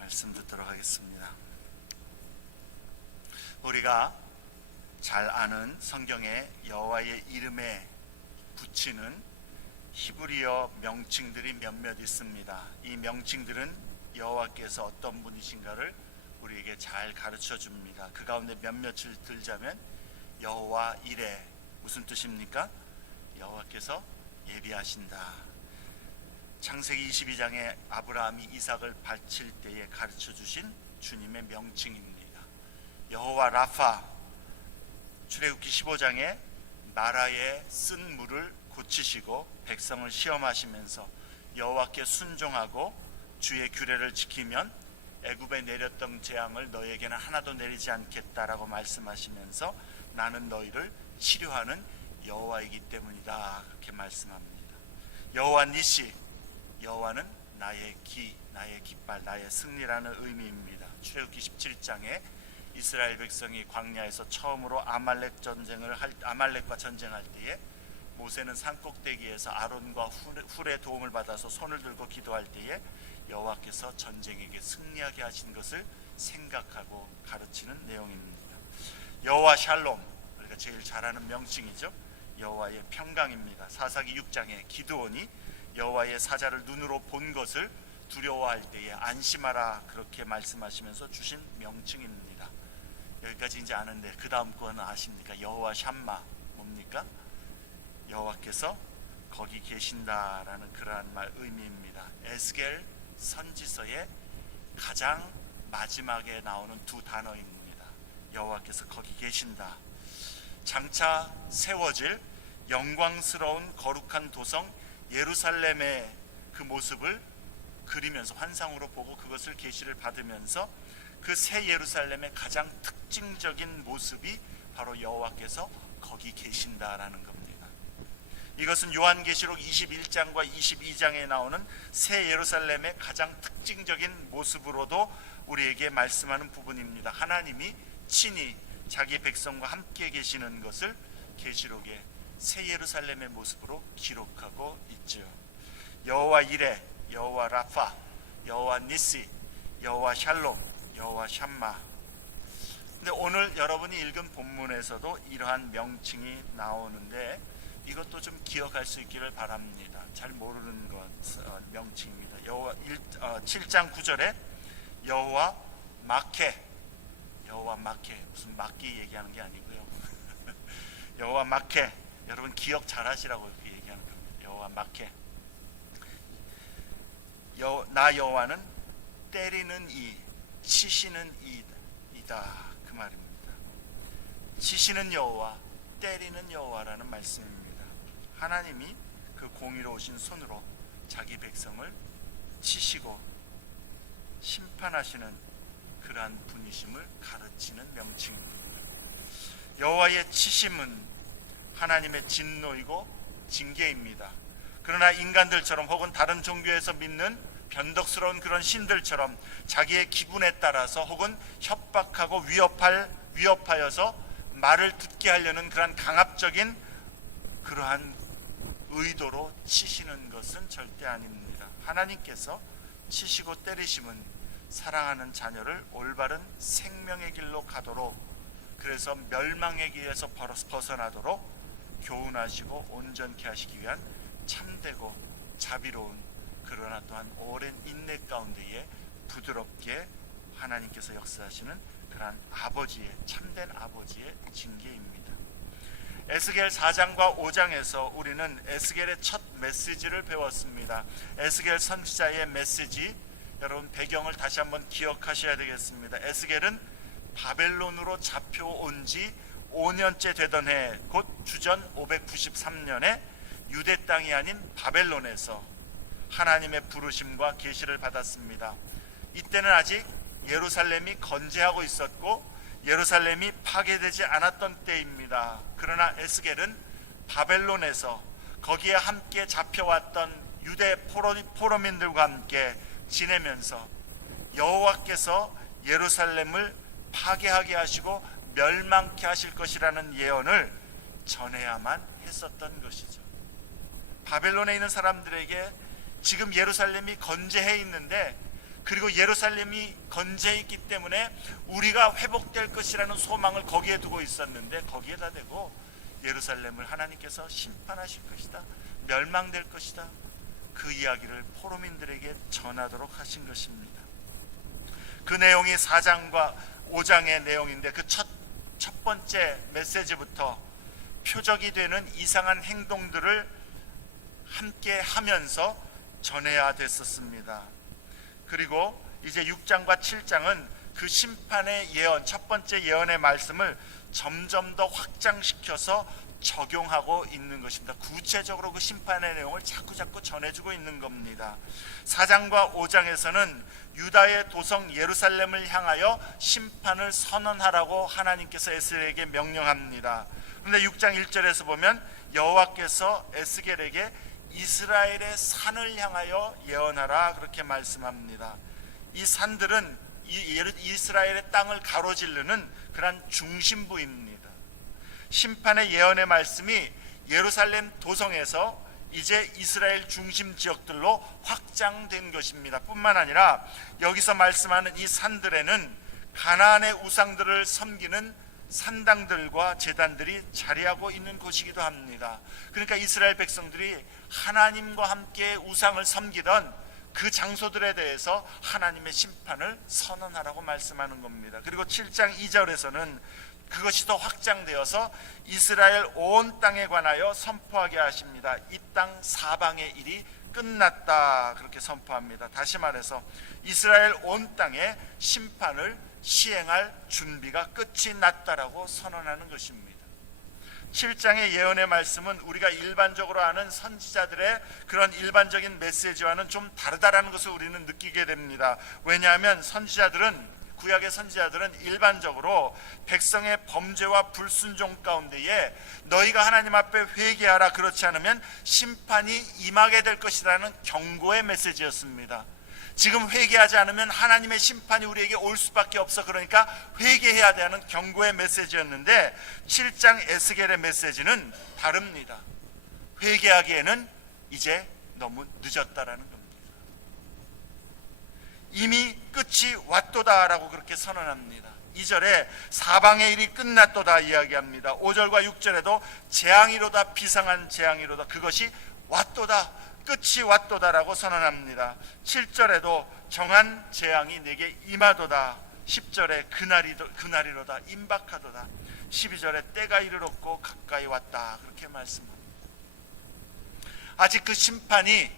말씀 듣도록 하겠습니다. 우리가 잘 아는 성경에 여호와의 이름에 붙이는 히브리어 명칭들이 몇몇 있습니다. 이 명칭들은 여호와께서 어떤 분이신가를 우리에게 잘 가르쳐 줍니다. 그 가운데 몇몇을 들자면 여호와 이레, 무슨 뜻입니까? 여호와께서 예비하신다. 창세기 22장에 아브라함이 이삭을 바칠 때에 가르쳐 주신 주님의 명칭입니다. 여호와 라파, 출애굽기 15장에 마라에 쓴 물을 고치시고 백성을 시험하시면서 여호와께 순종하고 주의 규례를 지키면 애굽에 내렸던 재앙을 너에게는 하나도 내리지 않겠다라고 말씀하시면서 나는 너희를 치료하는 여호와이기 때문이다, 그렇게 말씀합니다. 여호와 니시, 여호와는 나의 기, 나의 깃발, 나의 승리라는 의미입니다. 출애굽기 17장에 이스라엘 백성이 광야에서 처음으로 아말렉과 전쟁할 때에 모세는 산꼭대기에서 아론과 훌의 도움을 받아서 손을 들고 기도할 때에 여호와께서 전쟁에게 승리하게 하신 것을 생각하고 가르치는 내용입니다. 여호와 샬롬, 우리가 제일 잘 아는 명칭이죠. 여호와의 평강입니다. 사사기 6장에 기드온이 여호와의 사자를 눈으로 본 것을 두려워할 때에 안심하라, 그렇게 말씀하시면서 주신 명칭입니다. 여기까지 이제 아는데 그 다음 거는 아십니까? 여호와 샴마, 뭡니까? 여호와께서 거기 계신다라는 그러한 의미입니다. 에스겔 선지서의 가장 마지막에 나오는 두 단어입니다. 여호와께서 거기 계신다. 장차 세워질 영광스러운 거룩한 도성 예루살렘의 그 모습을 그리면서 환상으로 보고 그것을 계시를 받으면서 그 새 예루살렘의 가장 특징적인 모습이 바로 여호와께서 거기 계신다라는 겁니다. 이것은 요한계시록 21장과 22장에 나오는 새 예루살렘의 가장 특징적인 모습으로도 우리에게 말씀하는 부분입니다. 하나님이 친히 자기 백성과 함께 계시는 것을 계시록에 새 예루살렘의 모습으로 기록하고 있죠. 여호와 이레, 여호와 라파, 여호와 니시, 여호와 샬롬, 여호와 샴마. 근데 오늘 여러분이 읽은 본문에서도 이러한 명칭이 나오는데 이것도 좀 기억할 수 있기를 바랍니다. 잘 모르는 명칭입니다. 7장 9절에 여호와 마케, 여호와 마케, 무슨 막기 얘기하는 게 아니고요. 여호와 마케, 여러분 기억 잘 하시라고 이렇게 얘기하는 겁니다. 여호와 마케, 나 여호와는 때리는 이, 치시는 이다, 그 말입니다. 치시는 여호와, 때리는 여호와라는 말씀입니다. 하나님이 그 공의로우신 손으로 자기 백성을 치시고 심판하시는 그러한 분이심을 가르치는 명칭입니다. 여호와의 치심은 하나님의 진노이고 징계입니다. 그러나 인간들처럼 혹은 다른 종교에서 믿는 변덕스러운 그런 신들처럼 자기의 기분에 따라서 혹은 협박하고 위협하여서 말을 듣게 하려는 그러한 강압적인 그러한 의도로 치시는 것은 절대 아닙니다. 하나님께서 치시고 때리심은 사랑하는 자녀를 올바른 생명의 길로 가도록, 그래서 멸망의 길에서 벗어나도록 교훈하시고 온전케 하시기 위한 참되고 자비로운, 그러나 또한 오랜 인내 가운데에 부드럽게 하나님께서 역사하시는 그러한 아버지의, 참된 아버지의 징계입니다. 에스겔 4장과 5장에서 우리는 에스겔의 첫 메시지를 배웠습니다. 에스겔 선지자의 메시지, 여러분 배경을 다시 한번 기억하셔야 되겠습니다. 에스겔은 바벨론으로 잡혀온 지 5년째 되던 해, 곧 주전 593년에 유대 땅이 아닌 바벨론에서 하나님의 부르심과 계시를 받았습니다. 이때는 아직 예루살렘이 건재하고 있었고 예루살렘이 파괴되지 않았던 때입니다. 그러나 에스겔은 바벨론에서 거기에 함께 잡혀왔던 유대 포로민들과 함께 지내면서 여호와께서 예루살렘을 파괴하게 하시고 멸망케 하실 것이라는 예언을 전해야만 했었던 것이죠. 바벨론에 있는 사람들에게 지금 예루살렘이 건재해 있는데 그리고 예루살렘이 건재 있기 때문에 우리가 회복될 것이라는 소망을 거기에 두고 있었는데 거기에다 대고 예루살렘을 하나님께서 심판하실 것이다, 멸망될 것이다, 그 이야기를 포로민들에게 전하도록 하신 것입니다. 그 내용이 4장과 5장의 내용인데 그 첫 번째 메시지부터 표적이 되는 이상한 행동들을 함께 하면서 전해야 됐었습니다. 그리고 이제 6장과 7장은 그 심판의 예언, 첫 번째 예언의 말씀을 점점 더 확장시켜서 적용하고 있는 것입니다. 구체적으로 그 심판의 내용을 자꾸 전해주고 있는 겁니다. 4장과 5장에서는 유다의 도성 예루살렘을 향하여 심판을 선언하라고 하나님께서 에스겔에게 명령합니다. 그런데 6장 1절에서 보면 여호와께서 에스겔에게 이스라엘의 산을 향하여 예언하라 그렇게 말씀합니다. 이 산들은 이스라엘의 땅을 가로지르는 그런 중심부입니다. 심판의 예언의 말씀이 예루살렘 도성에서 이제 이스라엘 중심 지역들로 확장된 것입니다. 뿐만 아니라 여기서 말씀하는 이 산들에는 가나안의 우상들을 섬기는 산당들과 제단들이 자리하고 있는 곳이기도 합니다. 그러니까 이스라엘 백성들이 하나님과 함께 우상을 섬기던 그 장소들에 대해서 하나님의 심판을 선언하라고 말씀하는 겁니다. 그리고 7장 2절에서는 그것이 더 확장되어서 이스라엘 온 땅에 관하여 선포하게 하십니다. 이 땅 사방의 일이 끝났다 그렇게 선포합니다. 다시 말해서 이스라엘 온 땅에 심판을 시행할 준비가 끝이 났다라고 선언하는 것입니다. 7장의 예언의 말씀은 우리가 일반적으로 아는 선지자들의 그런 일반적인 메시지와는 좀 다르다라는 것을 우리는 느끼게 됩니다. 왜냐하면 구약의 선지자들은 일반적으로 백성의 범죄와 불순종 가운데에 너희가 하나님 앞에 회개하라, 그렇지 않으면 심판이 임하게 될 것이라는 경고의 메시지였습니다. 지금 회개하지 않으면 하나님의 심판이 우리에게 올 수밖에 없어, 그러니까 회개해야 돼 하는 경고의 메시지였는데 7장 에스겔의 메시지는 다릅니다. 회개하기에는 이제 너무 늦었다라는 겁니다. 이미 끝이 왔도다라고 그렇게 선언합니다. 2절에 사방의 일이 끝났도다 이야기합니다. 5절과 6절에도 재앙이로다, 비상한 재앙이로다, 그것이 왔도다, 끝이 왔도다라고 선언합니다. 7절에도 정한 재앙이 내게 임하도다, 10절에 그날이로다, 임박하도다, 12절에 때가 이르렀고 가까이 왔다 그렇게 말씀합니다. 아직 그 심판이,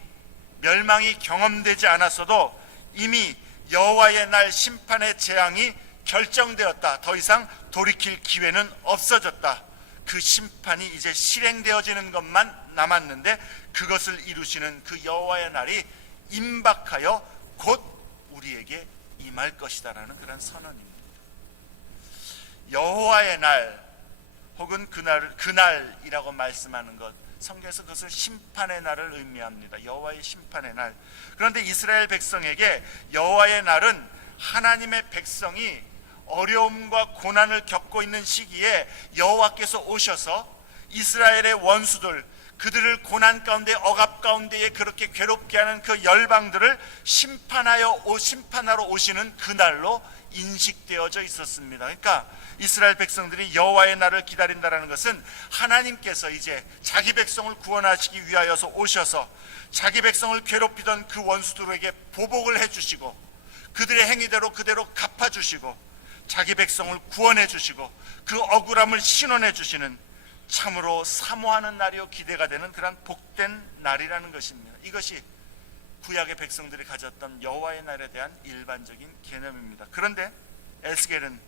멸망이 경험되지 않았어도 이미 여호와의 날 심판의 재앙이 결정되었다. 더 이상 돌이킬 기회는 없어졌다. 그 심판이 이제 실행되어지는 것만 남았는데 그것을 이루시는 그 여호와의 날이 임박하여 곧 우리에게 임할 것이다라는 그런 선언입니다. 여호와의 날 혹은 그날이라고 말씀하는 것, 성경에서 그것을 심판의 날을 의미합니다. 여호와의 심판의 날. 그런데 이스라엘 백성에게 여호와의 날은 하나님의 백성이 어려움과 고난을 겪고 있는 시기에 여호와께서 오셔서 이스라엘의 원수들, 그들을 고난 가운데, 억압 가운데에 그렇게 괴롭게 하는 그 열방들을 심판하러 오시는 그날로 인식되어져 있었습니다. 그러니까 이스라엘 백성들이 여호와의 날을 기다린다는 것은 하나님께서 이제 자기 백성을 구원하시기 위하여서 오셔서 자기 백성을 괴롭히던 그 원수들에게 보복을 해주시고 그들의 행위대로 그대로 갚아주시고 자기 백성을 구원해 주시고 그 억울함을 신원해 주시는 참으로 사모하는 날이요 기대가 되는 그런 복된 날이라는 것입니다. 이것이 구약의 백성들이 가졌던 여호와의 날에 대한 일반적인 개념입니다. 그런데 에스겔은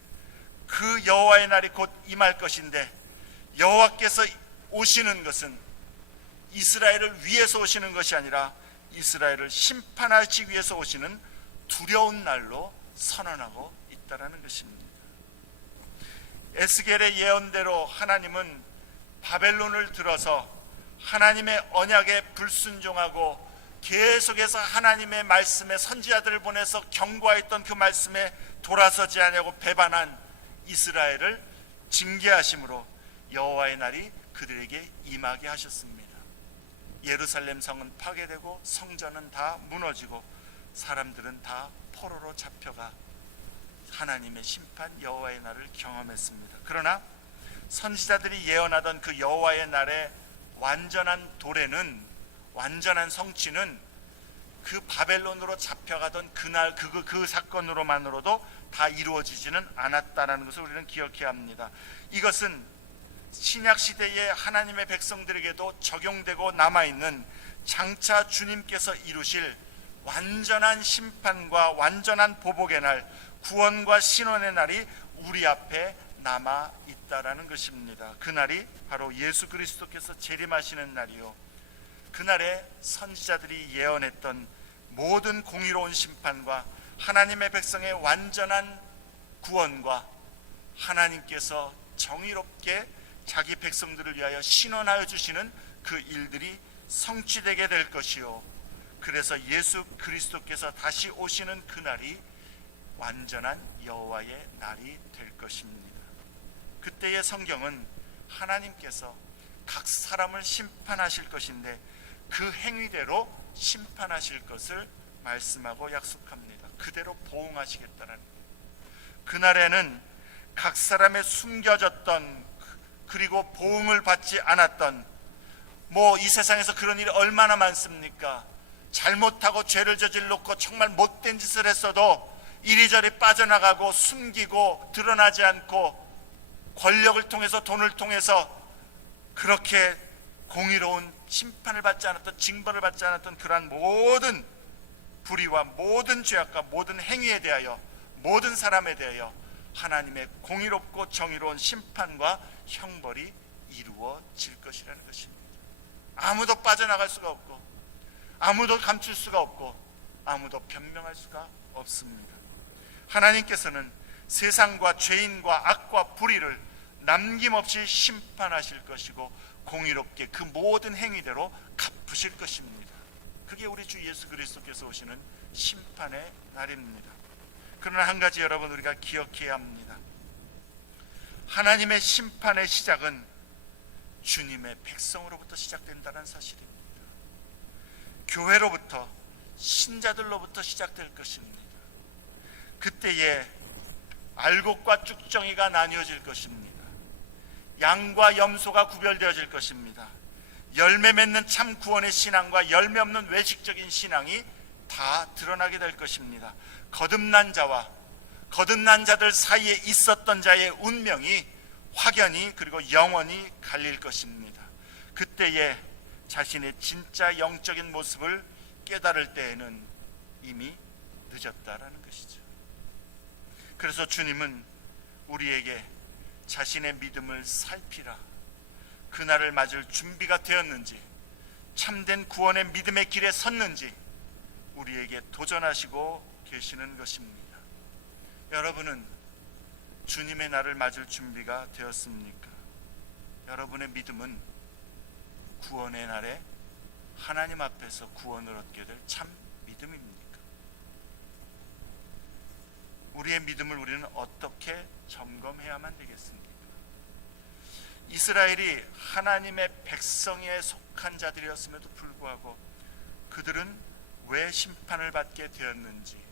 그 여호와의 날이 곧 임할 것인데 여호와께서 오시는 것은 이스라엘을 위해서 오시는 것이 아니라 이스라엘을 심판하시기 위해서 오시는 두려운 날로 선언하고 있다는 것입니다. 에스겔의 예언대로 하나님은 바벨론을 들어서 하나님의 언약에 불순종하고 계속해서 하나님의 말씀에 선지자들을 보내서 경고하였던 그 말씀에 돌아서지 아니하고 배반한 이스라엘을 징계하심으로 여호와의 날이 그들에게 임하게 하셨습니다. 예루살렘 성은 파괴되고 성전은 다 무너지고 사람들은 다 포로로 잡혀가 하나님의 심판 여호와의 날을 경험했습니다. 그러나 선지자들이 예언하던 그 여호와의 날의 완전한 도래는, 완전한 성취는 그 바벨론으로 잡혀가던 그날 그 사건으로만으로도 다 이루어지지는 않았다는 것을 우리는 기억해야 합니다. 이것은 신약 시대의 하나님의 백성들에게도 적용되고 남아있는 장차 주님께서 이루실 완전한 심판과 완전한 보복의 날, 구원과 신원의 날이 우리 앞에 남아 있다라는 것입니다. 그날이 바로 예수 그리스도께서 재림하시는 날이요, 그날에 선지자들이 예언했던 모든 공의로운 심판과 하나님의 백성의 완전한 구원과 하나님께서 정의롭게 자기 백성들을 위하여 신원하여 주시는 그 일들이 성취되게 될 것이요, 그래서 예수 그리스도께서 다시 오시는 그날이 완전한 여호와의 날이 될 것입니다. 그때의 성경은 하나님께서 각 사람을 심판하실 것인데 그 행위대로 심판하실 것을 말씀하고 약속합니다. 그대로 보응하시겠다라는 거예요. 그날에는 각 사람의 숨겨졌던, 그리고 보응을 받지 않았던, 이 세상에서 그런 일이 얼마나 많습니까? 잘못하고 죄를 저질렀고 정말 못된 짓을 했어도 이리저리 빠져나가고 숨기고 드러나지 않고 권력을 통해서, 돈을 통해서 그렇게 공의로운 심판을 받지 않았던, 징벌을 받지 않았던 그러한 모든 불의와 모든 죄악과 모든 행위에 대하여, 모든 사람에 대하여 하나님의 공의롭고 정의로운 심판과 형벌이 이루어질 것이라는 것입니다. 아무도 빠져나갈 수가 없고, 아무도 감출 수가 없고, 아무도 변명할 수가 없습니다. 하나님께서는 세상과 죄인과 악과 불의를 남김없이 심판하실 것이고 공의롭게 그 모든 행위대로 갚으실 것입니다. 그게 우리 주 예수 그리스도께서 오시는 심판의 날입니다. 그러나 한 가지 여러분, 우리가 기억해야 합니다. 하나님의 심판의 시작은 주님의 백성으로부터 시작된다는 사실입니다. 교회로부터, 신자들로부터 시작될 것입니다. 그때에 알곡과 쭉정이가 나뉘어질 것입니다. 양과 염소가 구별되어질 것입니다. 열매 맺는 참 구원의 신앙과 열매 없는 외식적인 신앙이 다 드러나게 될 것입니다. 거듭난 자와 거듭난 자들 사이에 있었던 자의 운명이 확연히, 그리고 영원히 갈릴 것입니다. 그때에 자신의 진짜 영적인 모습을 깨달을 때에는 이미 늦었다라는 것이죠. 그래서 주님은 우리에게 자신의 믿음을 살피라, 그날을 맞을 준비가 되었는지, 참된 구원의 믿음의 길에 섰는지 우리에게 도전하시고 계시는 것입니다. 여러분은 주님의 날을 맞을 준비가 되었습니까? 여러분의 믿음은 구원의 날에 하나님 앞에서 구원을 얻게 될 참 믿음입니까? 우리의 믿음을 우리는 어떻게 점검해야만 되겠습니까? 이스라엘이 하나님의 백성에 속한 자들이었음에도 불구하고 그들은 왜 심판을 받게 되었는지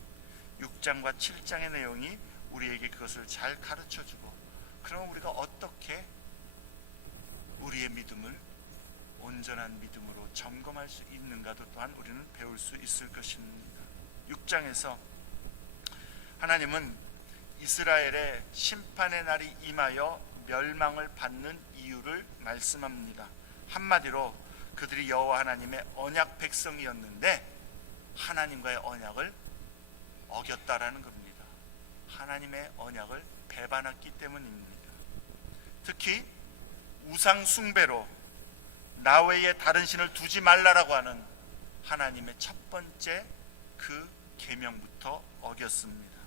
6장과 7장의 내용이 우리에게 그것을 잘 가르쳐주고, 그럼 우리가 어떻게 우리의 믿음을 온전한 믿음으로 점검할 수 있는가도 또한 우리는 배울 수 있을 것입니다. 6장에서 하나님은 이스라엘의 심판의 날이 임하여 멸망을 받는 이유를 말씀합니다. 한마디로 그들이 여호와 하나님의 언약 백성이었는데 하나님과의 언약을 어겼다라는 겁니다. 하나님의 언약을 배반했기 때문입니다. 특히 우상 숭배로 나 외에 다른 신을 두지 말라라고 하는 하나님의 첫 번째 그 계명부터 어겼습니다.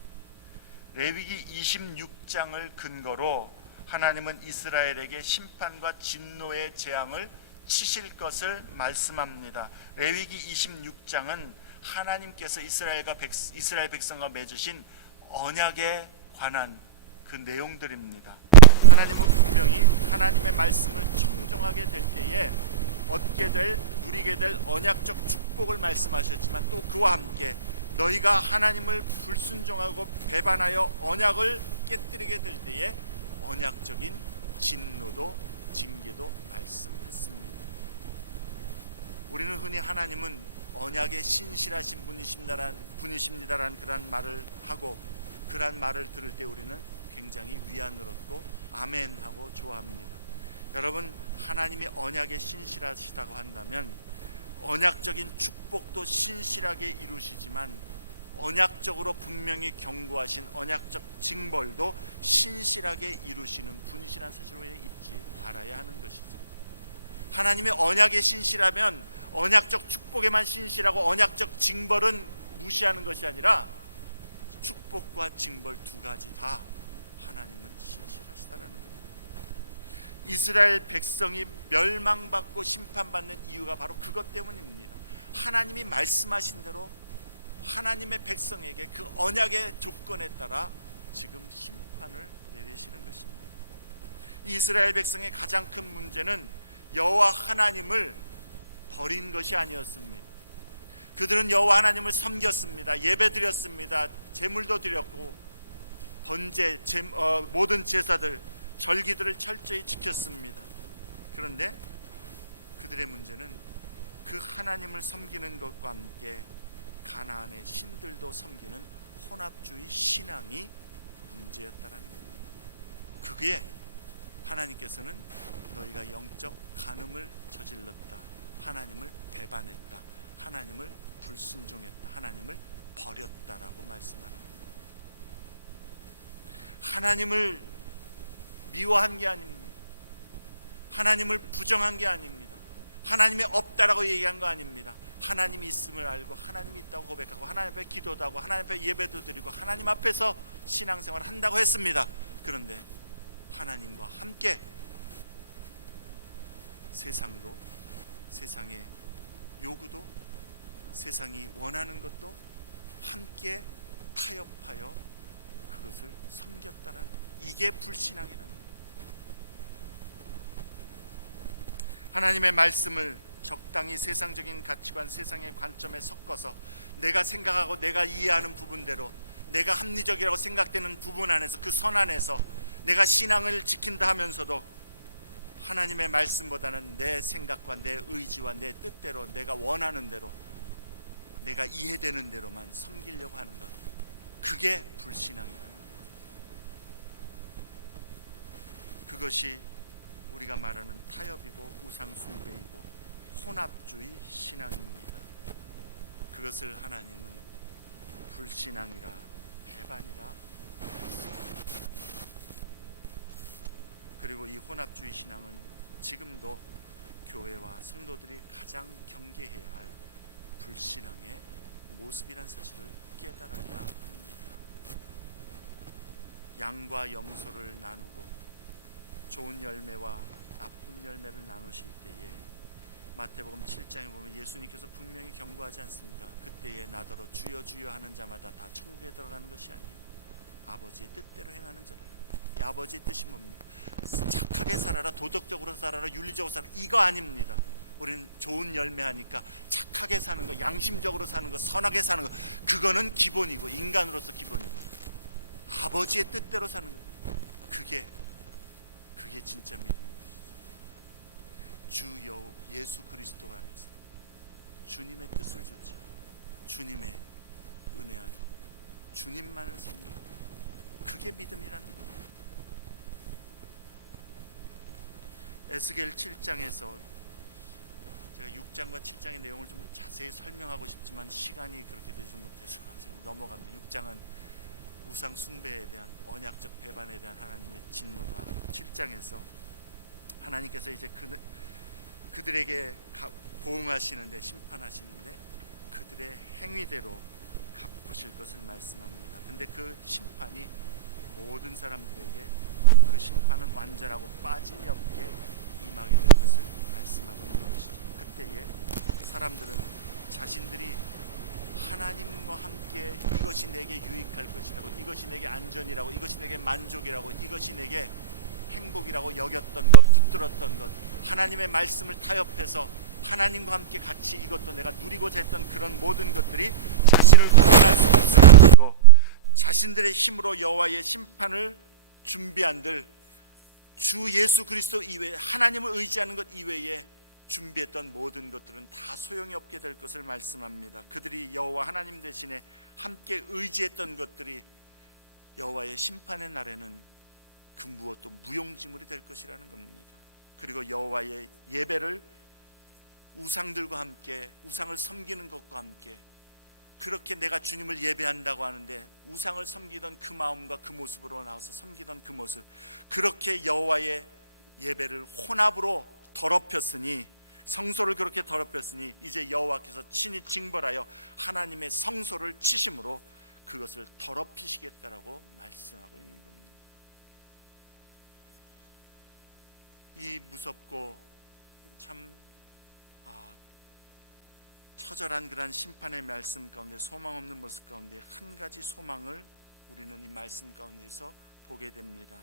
레위기 26장을 근거로 하나님은 이스라엘에게 심판과 진노의 재앙을 치실 것을 말씀합니다. 레위기 26장은 하나님께서 이스라엘 백성과 맺으신 언약에 관한 그 내용들입니다. 하나님은 분명히 하나님의 말씀을 청정하게 될 때에 얻게 될, 누리게 될 언약적 축복을 말씀하셨지만 또 그와 함께 너희가 하나님을 불순종하고 배반하여 언약을 깨뜨리게 될 때에 언약적인 진노도 징계도 말씀했습니다. 우리는 흔히 하나님은 언약에 신실하신 분이십니다라는 그런 말을 하고, 그런 말을 들을 때 우리는 굉장히 위안을 얻고 아멘하고 좋아합니다. 여러분, 하나님이 언약에 신실하시다고 한다면 언약적인 축복도 신실하게 이루시지만 언약적으로 분명히 경고하신 언약적 징벌도 신실하게 이루시는 분이시라는 사실을 우리는 잊지 말아야 하는 것이죠. 하나님의 언약에 신실하면 언약적 축복에만 신실하고 언약적 징벌은 무시하는 것이 아니라 축복과 징벌 두 가지 다 하나님은 신실하시다라는 겁니다. 이스라엘 백성이 멸망받고 심판받는 이유가 바로 그것 때문입니다. 하나님이 말씀하신 대로 하나님의 백성에게 그 언약의 조건에 따라 지금 심판을 내리시는 것입니다. 이스라엘 백성의 가장 큰 문제는 여호와 하나님을 버린 것이 아니었습니다. 그들은 여호와 하나님을 섬겼습니다. 예배드렸습니다. 제물도 드렸고 번제, 모든 제사들, 절기들을 철저히 지켰습니다. 그런데 그들의 문제는 그 하나님을 섬기는 것과 함께 가나안의 신들도 섬기는 혼합주의 신앙이 문제였다라는 겁니다. 그게 하나님께서는 너희가 영적 간음을 저질렀다, 하나님을 배반했다, 하나님을 불순종했다, 하나님을 버렸다라고 말씀하는 겁니다. 하나님을 미워한 게 아닙니다. 하나님을 부정한 게 아닙니다. 하나님이 없다라고 얘기한 거 아닙니다. 하나님이 있음을 알고 하나님이 있다고 고백하고 하나님 앞에 기도도 하고 하나님 앞에 예배도 드리고 하나님 앞에서 신앙생활을 한다고 했습니다. 그런데 하나님과 함께 세상도, 세상의 요구도, 세상이 원하는 것도 함께 타협하여 그것을 섬겼다라는 거예요. 이게 불신앙이라는 거예요. 하나님의 말씀을 적당히 세상적인 가치관, 세상의 관점에 섞어서 내가 생각하고 내가 이해하는 부분대로, 내가 합리적이라고 생각되는 부분 안에서, 그 선 안에서 내가 신앙을 지킨다 하면서도 하나님의 말씀보다는 내 생각과 내 의지와 내 뜻대로, 내가 원하는 대로, 내가 이해되는 대로만 섬기려고 하는 것, 그게 불신앙이라는 거예요. 그것이 우리가 말하는 타협이고 우상숭배이고 혼합주의 신앙입니다. 그것을 하나님은 불신앙이라, 배반이라 말씀합니다. 그리고 이 혼합주의 신앙은 지금도 교회와 성도들이 가장 경계해야 할 불신앙의 모습이란 사실을 깨달아야 합니다. 양과 염소를 나누고 좋은 열매와 나쁜 열매를 나누실 때에 마태복음 7장에 보면 예수님께서 분명히 경고하지 않습니까? 그때에 나더러 주여 주여 하는 자마다 다 천국에 들어가는 것이 아니에요. 아버지의 뜻대로 행하는 자라요. 이 아버지의 뜻이 뭡니까? 착하게 살아라, 도덕적으로 살아라, 윤리적으로 살아라, 이거 아닙니다. 우리는 좋은 열매 하니까 착하게 사는 거, 양심적으로 사는 거, 선하게 사는 거, 그거는 기본이고, 인간으로서 기본이고, 아버지의 뜻대로 사는 거, 그게 진짜 믿음인 것이죠. 주 예수 그리스도 안에서 주님의 뜻을 좇죠. 주님의 은혜 안에 주님만을 섬기는, 그게 믿음이라는 겁니다. 에스겔 7장에서 제가 6장과 7장의 내용을 좀 자세히 설명하고 싶지만 시간이 그렇게 되지 못해서 지금 넘어갑니다. 6장은 우상 숭배에 대한, 언약적 배반에 대한 하나님의 진노다. 7장에서 하나님께서 이제 그들에게 보응하시는데, 심판하시는데 그들의 행위대로 갚으실 것을 말씀합니다. 근데 그 심판이 모든 사람들에게, 그 심판은 완전하고 빠짐이 없게 임하게 될 것을 말씀하고 있는 것이죠. 그때에 사람들은 자신들이 하나님과 함께 이것이 내게 유익할 것이라고, 이것이 내게 안전이라고, 이것이 내게 만족이라고, 이것이 내게 행복이라고 여겼던 것, 붙들었던 것, 하나님의 말씀을 타협해서 하나님과 함께 같이 이것도 내가 누리고자 했던 그런 모든 것들이 자신을 구원할 수 없을 것이고, 자신들의 힘으로 여호와의 심판을 준비한들 주 예수 그리스도 이외에, 하나님을 의지하는 것 이외에 준비했던 모든 것들은 다 소용이 없게 될 것을 말씀합니다. 그들이 여호와 하나님 대신에 함께 의지했던 것들이 여호와의 심판의 날에는 그 무엇도 무용지물이 될 것이라는 겁니다. 그리고 여호와의 예배를 우상들과 함께, 우상을 섬기는 것과 함께, 그렇게 내가 주님을 예배한다고 하는데 우상을 섬기던 그 마음과 그 모습으로 나와서 섬기던 그 모습, 그렇게 여호와의 예배를 혼합으로 더럽혔으니, 성소를 그렇게 더럽혔으니 이제 여호와께서 친히 징벌하여 하나님의 성소를 치심으로 그것을 더럽히시겠다라고 말씀하고 있는 겁니다. 이 무섭고 참 처절한 그러한 심판의 말씀 가운데, 소망 없는 모습 가운데 한 가지 소망을 우리는 이 말씀 가운데서 보게 됩니다.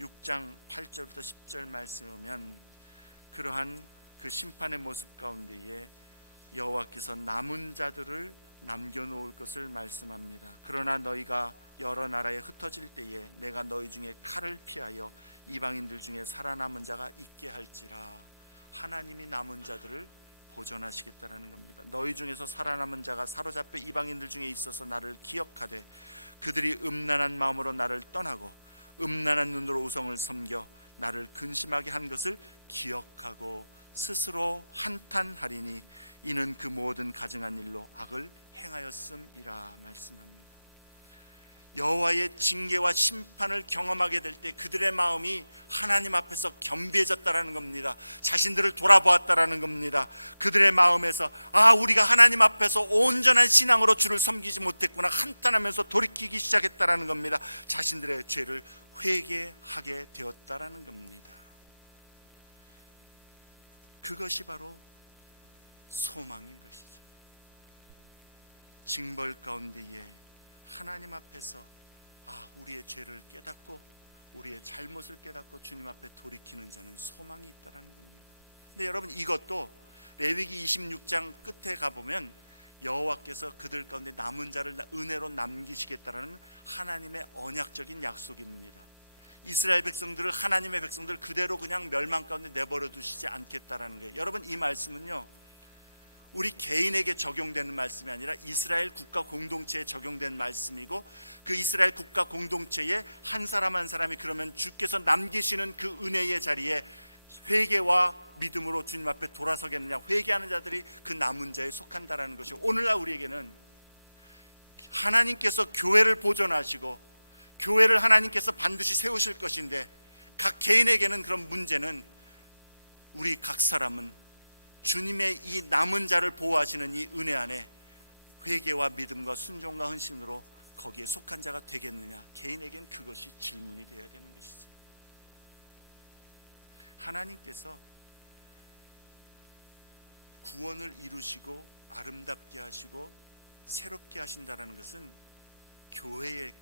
6장 8절부터 10절 말씀에 보면 그러한 그 심판의 모습 가운데에 여호와께서 남은 자들을 남겨놓을 것을 말씀합니다. 그러나 너희가 여러 나라에 흩어질 때에 내가 너희 중에 칼을 피하여 이방인들 중에 살아남은 자가 있게 할지라. 하나님이 남은 자들을 보존하시겠다라는 겁니다. 너희 중에서 살아남은 자가 사로잡혀 이방인들 중에 있어서 나를 기억하되 그들이 음란한 마음으로 나를 떠나고 음란한 눈으로 우상을 섬겨 나를 근심하게 한 것을 기억하고 스스로 한탄하리니 이는 그 모든 가증한 일로 악을 행하였음이라 말씀합니다. 여호와의 징계와 심판을 경험하게 될 때 그들의 마음이 하나님 앞에서 겸비해졌다라는 겁니다. 자신들을 돌아보았다라는 겁니다. 그들의 마음에서 우리가 하나님 앞에서 온전한 신앙으로 주를 섬기지 못했구나 한탄하면서 돌이키기 시작했다라는 겁니다. 자신들의 죄를 회개하게 되었다라는 겁니다. 그것이 바로 소망인 것이죠. 징벌 가운데에 하나님 앞에서 우리의 죄를 깨닫고 우리의 잘못을 깨닫고 주님 앞에 돌이키는 자는 소망이 있다라는 겁니다. 근데 여러분, 이것도 레위기 26장 끝에 가보면 여호와께서 그들 가운데 남은 자를 은혜로 남기시겠다라는 하나님의 언약적인 약속입니다. 이스라엘 백성들을, 하나님의 백성들 그대로 그냥 멸망 가운데 내버려 두시지 않겠다라는 거예요. 여러분, 이 말씀은요 우리 개인에게 적용되는 말씀이 아니라 이스라엘 국가 공동체에 적용된 말씀이고, 그 이스라엘 국가 공동체에 한 사람 한 사람이 그러면 주께서 남기시는 그 은혜의 자리에 회개와 믿음으로 주님 앞에 돌아서겠느냐, 회개하는 자들이 그 남은 자에 속한다라는 것이, 오늘날 우리에게는 하나님께서 교회를 보존하시고 교회를 하나님께서 반드시 세우실 것인데, 각 개인에게는 그런 문제는 우리 각 사람은 주님의 이 남은 자를 보호하시는 이 은혜 안에 회개와 믿음과 순종과 헌신으로 거기에 속한 자가 되겠느냐, 개인에겐 그것이 질문이 되어야 되는 것이죠. 하나님께서 구원을 이루시고 아름답게 하시고 새롭게 하신다는 것은 교회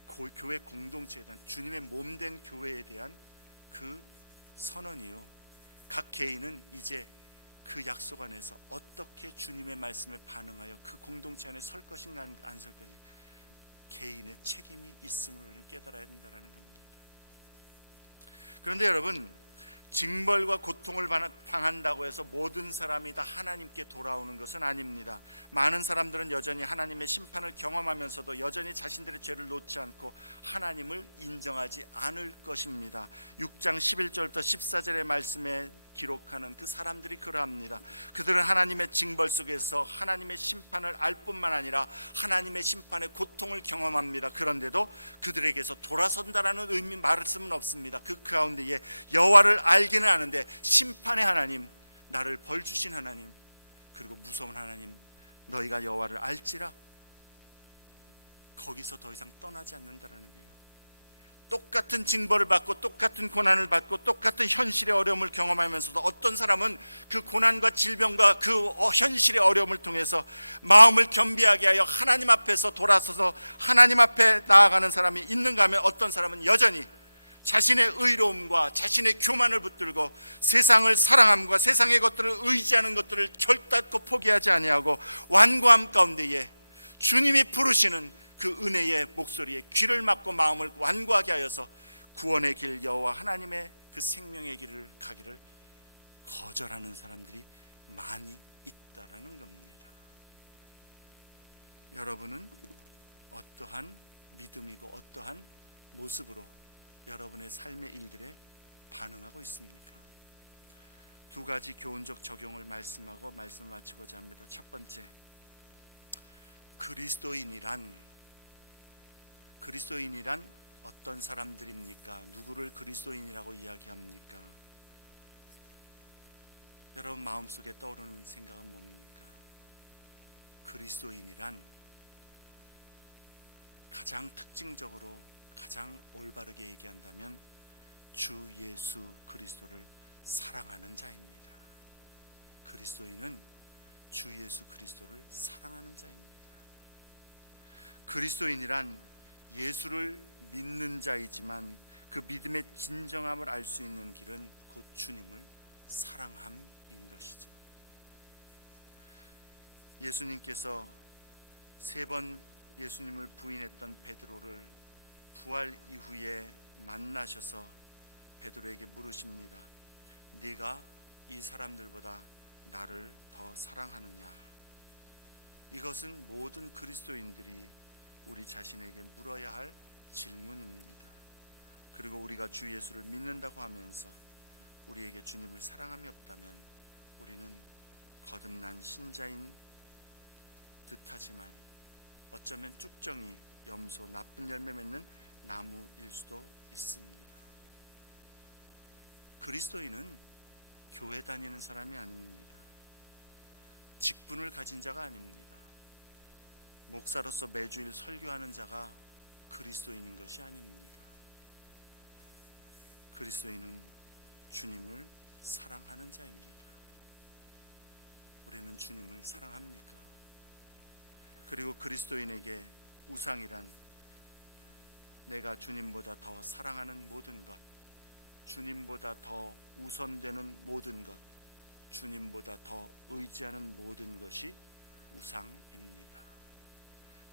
공동체에 대한, 주님의 몸된 교회에 대한 그 선언이요, 각 개인은 이제 그 약속 안에서 어떻게 주님의 말씀에 반응하여 그 공동체 안에 설 것인가 안 설 것인가, 개인의 책임이 있음을 우리는 깨달아야 된다는 겁니다. 그런데 여러분, 징벌과 고통을 당한다고 해서 모든 사람이 다 하나님께 돌아오는 것은 아닙니다. 많은 사람들은 여전히 하나님의 심판을 경험하면서도 여전히 자신들의 죄를 놓지 않고 하나님을 인정하지 않을 것입니다. 6장 11절부터 14절의 말씀에 기록하는 그 사람들이 그러합니다. 그들은 하나님의 징벌 속에서 하나님의 심판을 알 뿐만 아니라 하나님의 심판의 고통을 경험합니다. 그런데도 그들에게서 돌아선다라는 의미 말씀은 없습니다. 그 가운데에 여호와를 알기는 아는데 심판의 하나님, 나를 벌 주신 하나님, 그리고 무서운 하나님, 너희가 여호와를 알지라, 거기서 더 이상 떠나지 않는다라는 거예요. 똑같은 징벌을 받고 똑같은 고난을 받고 똑같은 현실의 어려움을 경험하면서도 어떤 사람은 그 고난과 질병과 그 현실의 어려움을 통해서 마음을 겸비하게 하여 하나님 앞에서 돌아서서 하나님 앞에 나아가는 사람이 있는가 하면, 어떤 사람은 여전히 자신의 의로움과 자신의 교만을 붙들고 세상을 사랑함과 세상의 것들을 의지하는 것들을 결단코 포기하지 아니하고 완고함 가운데에 주님이 부르시는 그 은혜의 목소리에 귀를 막고 마음을 완고하게 하여서 구원의 길 여호와 하나님의 그 생명의 길을 가기를 거절하는 사람들이 많이 있다라는 겁니다. 여러분은 어떠한 믿음이고 어떠한 모습으로 여러분의 삶의 일들에 반응하고 있습니까? 두 가지 교훈적 적용을 말씀하고 말씀을 마치고자 합니다. 첫 번째, 그리스도인이란 어떤 사람들입니까? 누구를 그리스도인이라고 이야기합니까? 여러분 마음속에 떠오르는 생각은 뭡니까? 그리스도인이란 가장 특징적으로 가장 올바르게 얘기한다면 주 예수 그리스도를 사랑하는 자입니다. 그리스도인은 주 예수 그리스도를 사랑하는 자입니다. 그리스도인이란 예수를 믿는 자이지만 그 믿음의 진정함을 알 수 있는 길은 곧 주님을 사랑함인 것이죠. 예수님께서 3번 예수님을 부인했던 베드로를 부활 이후에 만나셔서 베드로에게 물으십니다. 네가 이 사람들보다 나를 더 사랑하느냐? 이것은 모든 그리스도인들이 우리 자신에게 물어야 할 질문입니다. 그리고 우리가 주 예수를 믿는다고 하면서 우리에게 주님을 사랑함이 없다면 우리는 거듭난 신자인 듯하지만 어쩌면 쭉정이 염소 나쁜 열매 맺는 나무일 수도 있습니다. 그리스도인은 교회 다니는 사람이 아닙니다. 직분을 가진 자가 아닙니다. 목사로서 매주일 설교하는 자가 그리스도인인 것이 아닙니다. 그리스도인은 주님을 사랑하는 자입니다. 우리는 주님을 사랑합니까? 그리고 그리스도인에게 우상이란 내가 주님보다 더 사랑하는 모든 것, 주님보다 더 우선되는 모든 것, 주님보다 더 의지하는 모든 것이 우상입니다.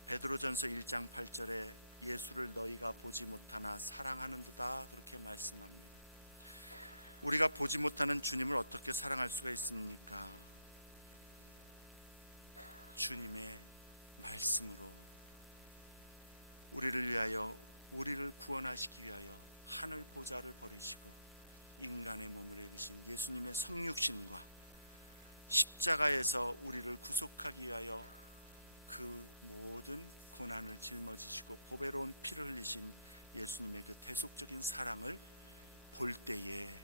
베드로전서 1장 8절에 예수를 너희가 보지 못하나 사랑하는도다 그렇게 말씀합니다. 우리가 보지 못하는 주님을 어떻게 사랑할 수가 있습니까? 주님의 말씀으로 우리를 위하여 우리를 구원하시기 위하여 하늘 보좌를 버리시고 인간의 몸을 입으신 예수님의 성육신과 십자가에서 우리를 구속하기 위하여 그 모든 고난을 짊어지시고 보배로운 피를 흘리신 예수님의 그 대속적인 사랑을 볼 때에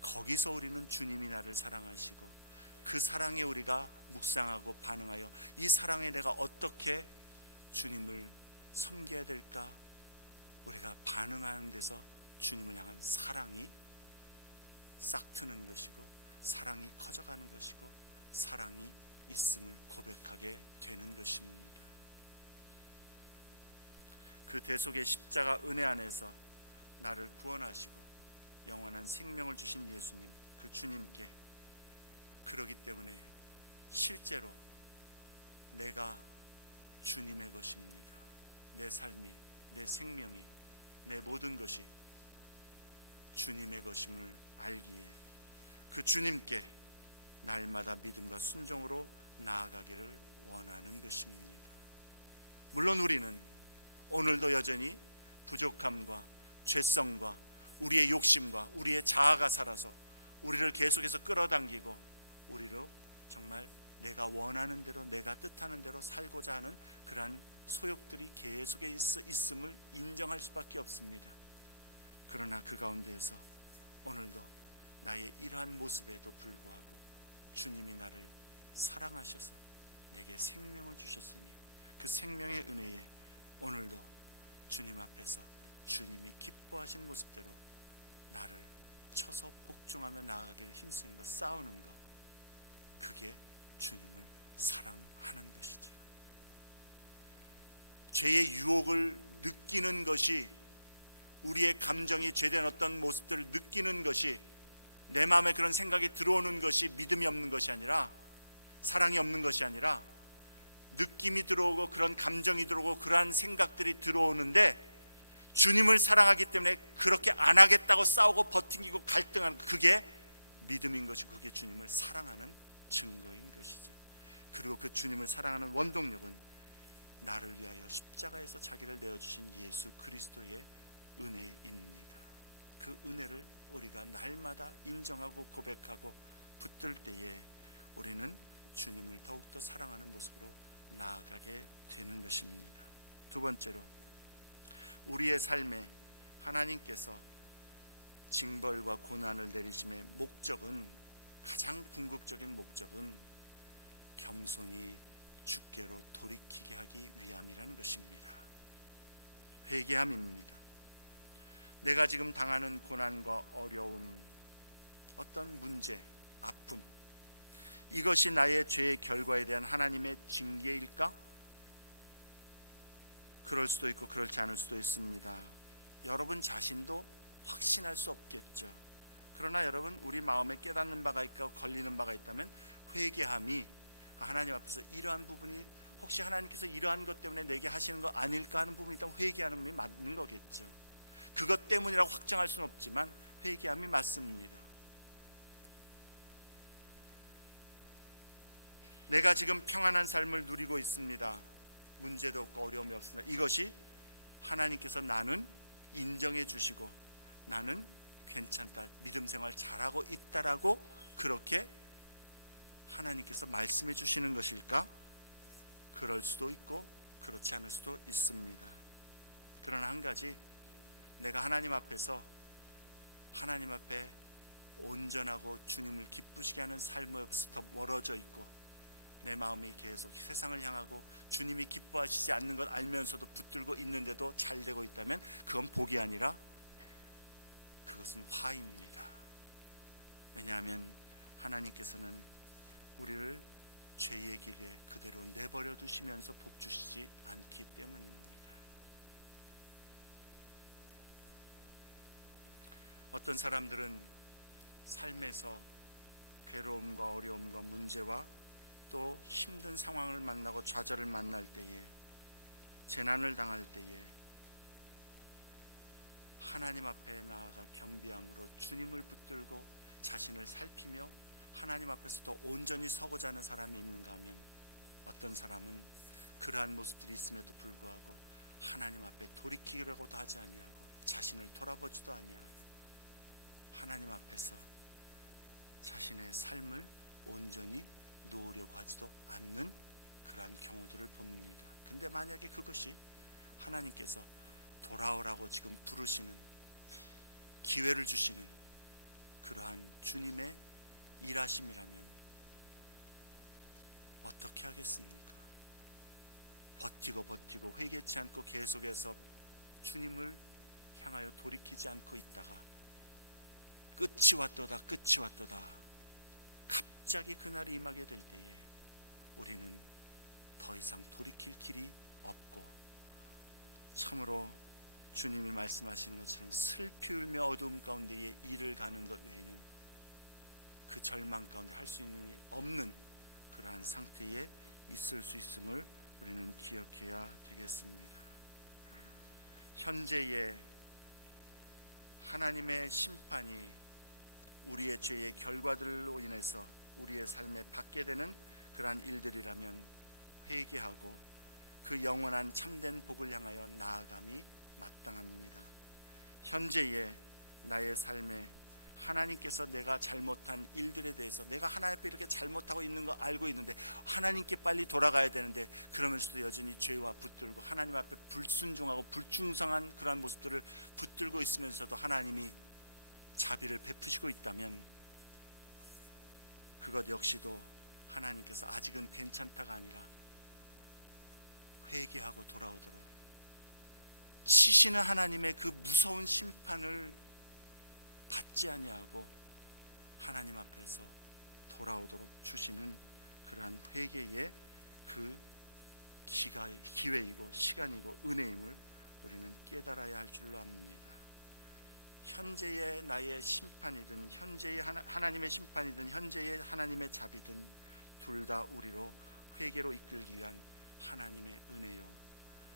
거기서 우리는 주님이 나를 사랑하시고 그 사랑에 우리가 묵상하고 반응하여 이 사랑에 내가 어떻게 주님을 섬겨야 될까? 우리가 반응하는 데서 주님을 향한 사랑이 싹트는 것이고 사랑이 커져가는 것이고 사랑이 있음을 고백하게 되는 것입니다. 그 대속의 십자가 은혜 안에서 나를 구원하시고 영원한 생명을 주신 예수님, 그 주님께 그러기 때문에 실제로 내가 주님의 것입니다. 내 삶이, 내 생명이, 내 모든 것이 주님의 것임을 알기에 그 주님께 날마다 믿음과 순종으로 나아가기를 원하는 것입니다. 물론 우리는 오늘도 여전히 부족함과 죄성과 우리의 욕심과 우리의 자아가 살아서 우리를 계속해서 끌어당기고 우리로 정말 내가 원하는 대로 내가 뜻하는 대로 살고자 하는 그러한 소욕들이 계속해 있음을 인정할 수밖에 없습니다. 그러나 그 가운데에서 오늘도 나의 이러한 모습에도 불구하고 주님이 나를 사랑하셔서 내게 생명을 주셨으니 그 생명의 은혜에 오늘도 주님 앞에서 주님이 기뻐하신 모습대로 나를 쳐서 복종하며 나아가기를 힘쓰는 것, 싸우는 것, 그게 주님을 사랑하는 것이죠. 죄의 유혹을 느끼는 것이 우리의 감정이 죄된 어떤 모습들을 느끼는 것이, 내 마음에 그런 생각이 들어오는 것이 믿음이 없는 것이 아니라, 사랑이 없는 것이 아니라, 느낌이 들어오고 그런 감정이 들어오고 그러한 생각들이 들어오는데 주님을 사랑하기 때문에 그렇게 안 하겠다고 싸우고 버티고 갈등하는, 그게 믿음인 것이고 그게 주님을 사랑하는 증거인 것이죠. 그리고 그 주님을 사랑하는 원동력은 나를 위하여 십자가에서 자기를 내어주신 예수 그리스도의 은혜입니다. 그 은혜를 우리가 날마다 인정하고 고백하고 붙들 때에 우리는 주님을 더욱더 사랑하는 모습으로 나아가게 되는 것입니다. 두 번째로, 우리의 삶에 하나님께서 징벌과 고난을 내리심의 목적은, 가장 궁극적인 목적은 겸손히 주께로 돌이키게 하기 위함이라는 것입니다. 회개함입니다. 내가 지금 당하는 고난과 어려움, 어떤 문제, 아픔, 이것이 나의 죄의 결과에 대한 하나님의 징계일까? 그럴 수도 있고 그렇지 않을 수도 있습니다. 여러분 자신도 확신할 수 없겠죠. 그러나 여러분, 우리 마음에 깨닫는 바가 있고 걸리는 바가 있다면 회개함이 하나님 앞에서 이러한 부분이 혹시 하나님께서 이러한 것 때문에 내게 하시는 거 아닐까 하는 부분이 있다면 회개하는 게 맞는 거겠죠. 그것 때문이라고 확정할 수는 없지만 회개함이 맞습니다. 내가 지금 평안한 삶을 누리고 있습니다. 문제도 없고 어려움이 없습니다. 이것이 하나님께서 나는 인정해 주시고 나는 괜찮다, 믿음 생활 잘하고 있다라고 그렇게 하나님께서 말씀해 주시는 것일까? 그럴 수도 있고 그렇지 않을 수도 있습니다. 그러나 한 가지, 내가 하나님 앞에서 하나님 앞에 온전하고 주님을 기쁘시게 하는 삶에서부터 멀어져 있고 내 마음이 계속 세상을 향하고 주님이 기뻐하시지 않는 것 알면서도 붙들고 있는데도 잘 되고 있다면 그건 복이 아니라 그것은 화입니다. 왜냐하면 하나님께서는 우리를 죄의 길에 그대로 내버려 두시면서 복 주시지 않기 때문입니다. 어떤 사람들은 삶에서 괴로움과 어려움과 문제와 또 힘든 상황을 만나고 좌절을 만날 때에, 재난을 당할 때에 하나님 앞에 나아가 겸비함으로 주님을 붙들고 자신을 살피며 하나님 앞에서 더 온전히 서고자 하는 사람이 있는가 하면, 어떤 사람은 그러한 모습들이 있음에도 불구하고 하나님 앞에 돌이키려고도 하지 아니하고 자신을 돌아보지도 아니하고 하나님 앞에서 자신의 삶을 온전히 놓으려고 하지도 않는 그러한 경우들을 봅니다. 근데 만약에 그것이 하나님께서 돌아오라고 지금 부르시는, 기회를 주시는 그러한 주님의 일하심이라면 어떻게 하겠습니까? 버티고 회개치 않고 계속해서 주님을 향하여 돌이키지 않고 있다가 끝이 왔도다 갑자기 그날이 임하게 될 때에 우리는 더 이상 돌이킬 길이 없고, 참으로 주님이 말씀하시는 것처럼 슬피 울며 어두움 가운데에 일을 가는 것 외에는 그 절망 가운데 할 수 있는 일이 없는 그러한 상태에 있을 수 있음을 우리는 기억해야 되겠습니다. 현재의 하나님의 심판이 우리의 죄의 결과들로 인해서 우리의 삶에 받게 되는 그러한 일들이라면 회개하고 그 영원한 참된 복을 향하여 나아감이 마땅합니다. 현재의 나의 삶에 하나님께서 내가 잘못한 일들에 대해서, 내가 하나님 앞에 이렇게 잘못하고 있는 거 알고 있는데 하나님께 빨리 돌아가야 되는데 그러면서도 여전히 죄와 붙들고 하나님 앞에 불순종하고 불충성한 그러한 모습들을 붙들고 있으면서도 하나님이 자비를 베푸시고 있다면 그것 역시도 하나님께서 아직은 괜찮다가 아니라 회개하고 돌아오도록 치시는 하나님의 그 무서운 심판을 받지 아니하고 하나님 앞에서 돌아오도록 주시는 그러한 회개의 그 기회이고 시간이고 은혜임을 우리는 깨달아야 할 줄로 압니다. 현재의 나의 심판이든 현재의 하나님의 심판이든 현재의 하나님의 자비든 둘 다 우리로 회개로 이끌기 위한 하나님의 은혜요,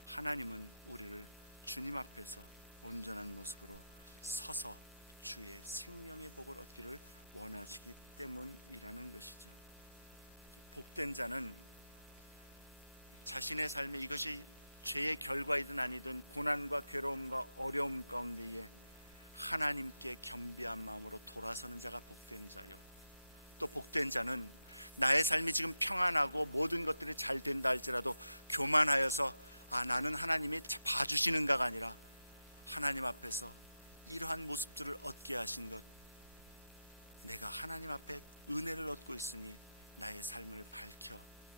하나님은 우리를 주님 앞에서 온전한 모습으로 서서 주의 생명의 복을 얻기를 원하시기 때문이라는 것이죠. 복된 자는 자신의 삶에 이것이 죄의 결과이든 아니든 고난과 괴로움과 어려움 가운데에 하나님께 겸비한 마음으로 돌아서는 자가 복된 자요, 또 복된 자는 나의 삶이 지금 평안하고 모든 것들이 잘 된다 할지라도 교만하여서 나는 하나님이 봐주시는가가 아니라 하나님 앞에서 이러한 모습들을 얻게 하신 것, 내가 하나님 앞에 은혜를 얻고 있으니 나의 삶을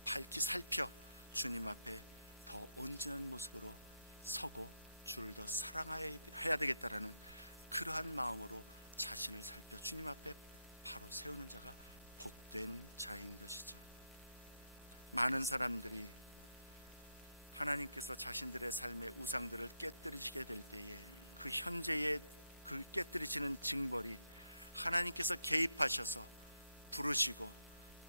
밝히 살펴 주님 앞에 더 온전한 모습으로 서고 주를 더 사랑해야 되겠다라는 그러한 마음으로 자신을 살펴 주님 앞에 바로 세우는 자가 복된 자인 것이죠. 많은 사람들이 하나님께서 자신들의 삶의 우상들을 깨뜨리시게 될 때에 그 현재의 그 깨뜨리시는 징벌이 하나님께서 개입하셔서 부르시고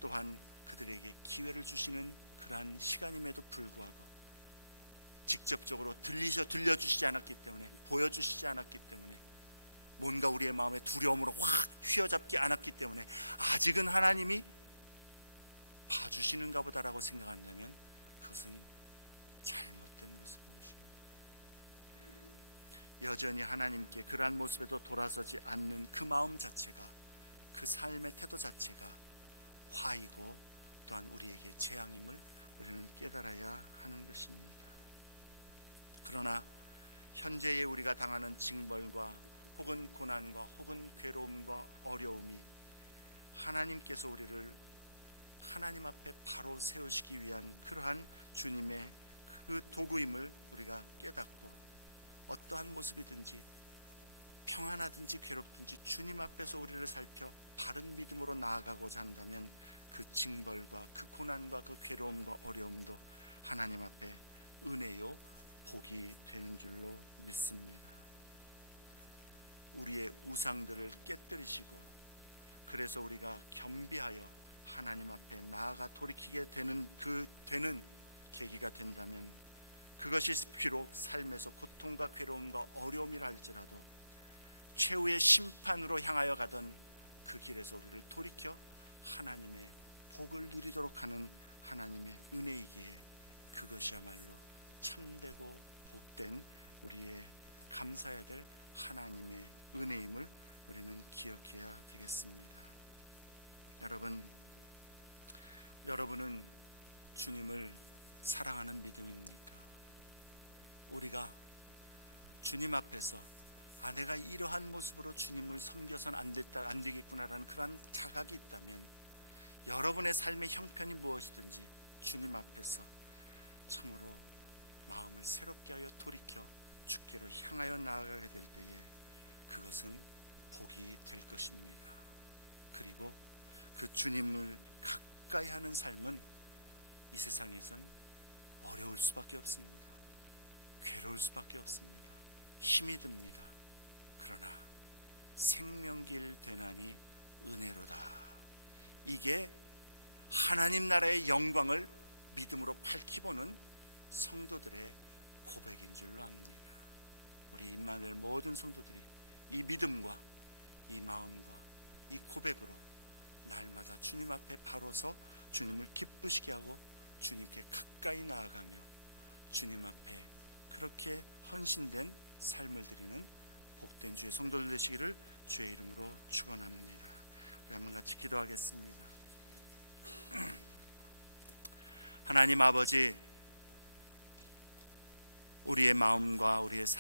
또한 그들에게 기회를 주시는 그러한 시간임에도 불구하고 직접적으로 들려주시지 않았기 때문에, 보여주시지 않았기 때문에, 뭔가 우리의 마음에 두려움으로 확 휘어잡지 않았기 때문에 아직은 하나님이 봐주시는가 보다라고 생각한다면 그것은 잘못된 모습인 것입니다. 여전히 하나님께 그러한 모습에도 돌아서지 않는 그 마음 자체가, 그 삶의 태도 자체가 화이고 또한 우리에게 재앙임을 우리는 깨달아야 하는 것입니다. 그러나 현재의 우리가 당하는 징벌과 혹은 고난과 혹은 괴로움과 어려움이 하나님께서 우리를 하나님 앞에 바로 세우시기 위한 그러한 주님의 그 도구임을 우리가 깨닫고 어떠한 모습이든지 평안하든지 괴롭든지 주님 앞에서 우리를 살펴 바른 믿음으로 나아가고자 한다면 그 징벌과 그 고난과 그 괴로움과 어려움도 하나님 앞에 은혜요 복이 되는 줄로 믿습니다. 우리의 우상들을 깨뜨리시고 그래서 우리가 겸비하여 하나님 앞에 나아가 돌이키게 되는 계기가 된다면 그것이 비록 삶에서 고통과 괴로움과 어려움이라 할지라도 최후의 심판으로 향하여 가던 그 길에서 우리를 돌이켜 하나님의 복을 누리도록 하는 하나님의 은혜이기에 그것이야말로 참되고 복된 우리의 감사해야 될 하나님의 은혜임을 우리는 기억해야 되겠습니다. 여러분은 주님을 사랑하는 믿음입니까? 우리가 주님 앞에서 내가 이러한 모습으로 주님을 섬겨서는 안 되겠구나라는 그러한 자각이 있다면 여러분의 삶의 형편이 무엇이든지 주님 앞에서 참으로 마음을 새롭게 하여 돌이켜 주께로 향하여 나아가게 될 때에 그것은 복이 될 것입니다. 그리고 그 주님을 가까이 하는 삶은 이 세상에선 어려울 수밖에 없습니다. 괴로울 수밖에 없습니다. 힘이 듭니다. 그러나 생명길 되나니 은혜로다. 이게 하나님 나라의 영광을 믿음으로 밝히보는 성도들의 고백인 줄로 압니다. 우리 임마누엘 모든 성도들이 이 믿음과 이 마음과 이 고백으로 날마다 주님 앞에 바로서 주님을 기쁘시게 하고 주님께 가까이 나아가며 주님 앞에 그렇게 헌신된 삶을 드리는 복된 주의 성도들 되시기를 주의 이름으로 축원합니다. 우리 한번 같이 기도하겠습니다. 하나님 아버지, 우리의 마음과 우리의 삶